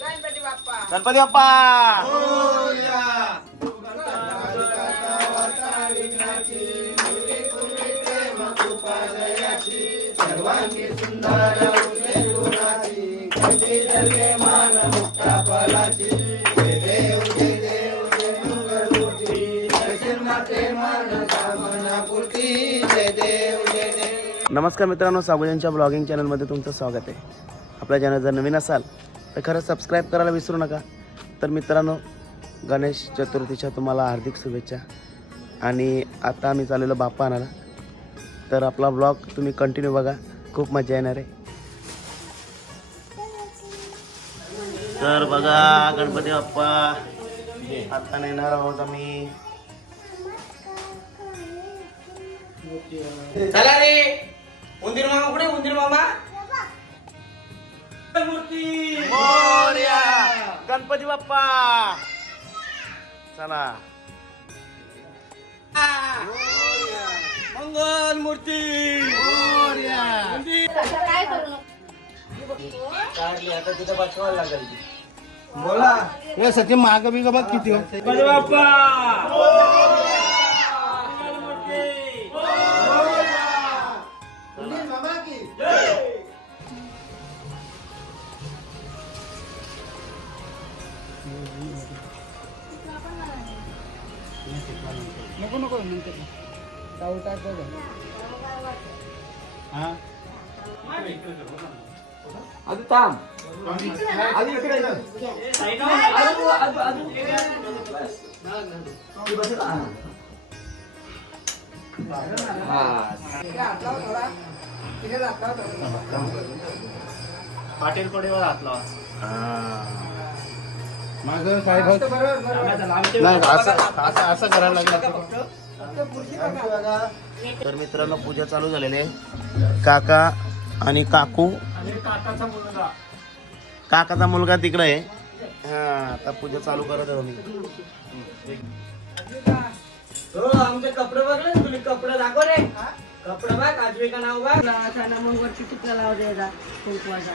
गणपती बाप्पा. गणपती बाप्पा नमस्कार मित्रांनो साबुजांच्या ब्लॉगिंग चॅनलमध्ये तुमचं स्वागत आहे. आपल्या चॅनल जर नवीन असाल तर खरं सबस्क्राईब करायला विसरू नका. तर मित्रांनो गणेश चतुर्थीच्या तुम्हाला हार्दिक शुभेच्छा. आणि आता आम्ही चाललेलो बाप्पा आणायला. तर आपला ब्लॉग तुम्ही कंटिन्यू बघा. खूप मजा येणार आहे. तर बघा गणपती बाप्पा. आता नेणार आहोत आम्ही. चला रे. उंदीर मामा कुठे उंदीर मामा? मूर्ती. मोरया. गणपती बाप्पा. चला. मंगल मूर्ती. काय करू आता तिथं बसवायला लागेल बोला. सचिन माग बिग बघ किती हो. गणपती बाप्पा. नको नको म्हणते. हा? अजून थांब. अजून इकडे पाटील पडेवर हात लावा. काय नाही असं असं असं करायला लागलं तर मित्रांनो पूजा चालू झालेली आहे. काका आणि काकू. काकाचा मुलगा. तिकडे आहे. हा आता पूजा चालू करत आहे मी आमचे कपडे बघ तुला कपडे दाखव रे. कपडे बघ आजवी का नाव बघ. मग वरती टिकला लावा कुंकवाचा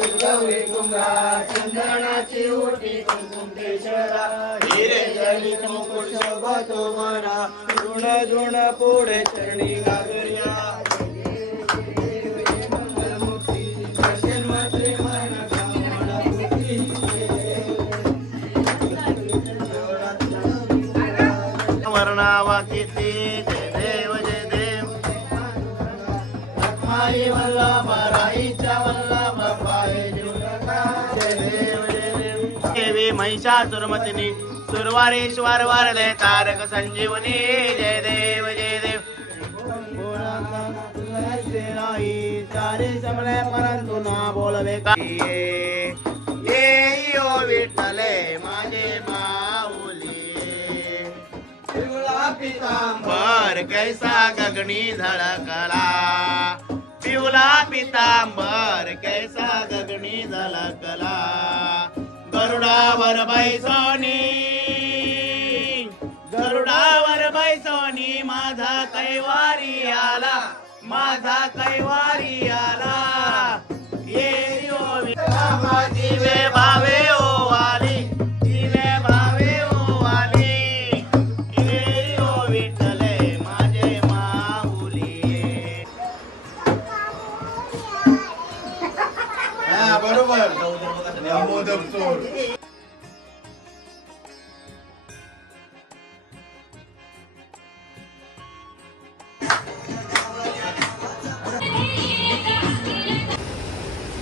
गणपती बाप्पा पुढे चरणी गागर्या. वर्णावा किती जय देव जय देव. लक्ष्माई वल्लभ राईच्या महिषासुरमतिनी सुरवारेश्वर वरदे तारक संजीवनी जय देव जय देव. तारे समले परंतु ना बोलवे का ये यो विठ्ठले माझे माऊली. पितांबर कैसा गगणी झळकला पिवला पितांबर कैसा गरुडावर बैसोनी. गरुडावर बैसोनी माझा कैवारी आला. माझा कैवारी आला. ये दिवे भावे ओ वाली. दिवे भावे ओ वाली. ये यो विठ्ठले माझे माऊली. हा बरोबर. मोदक चोर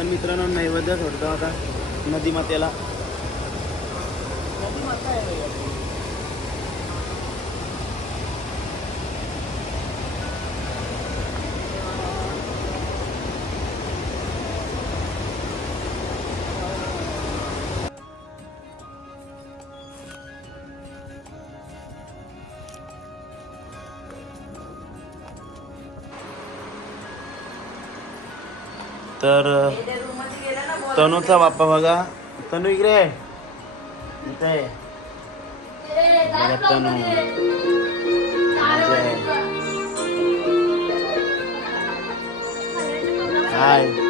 तर मित्रांनो नैवेद्य सोडतो आता. नदीमातेला. नदीमाता आहे. तर तनूचा बाप्पा बघा. तनू इकडे इथे बघा हाय.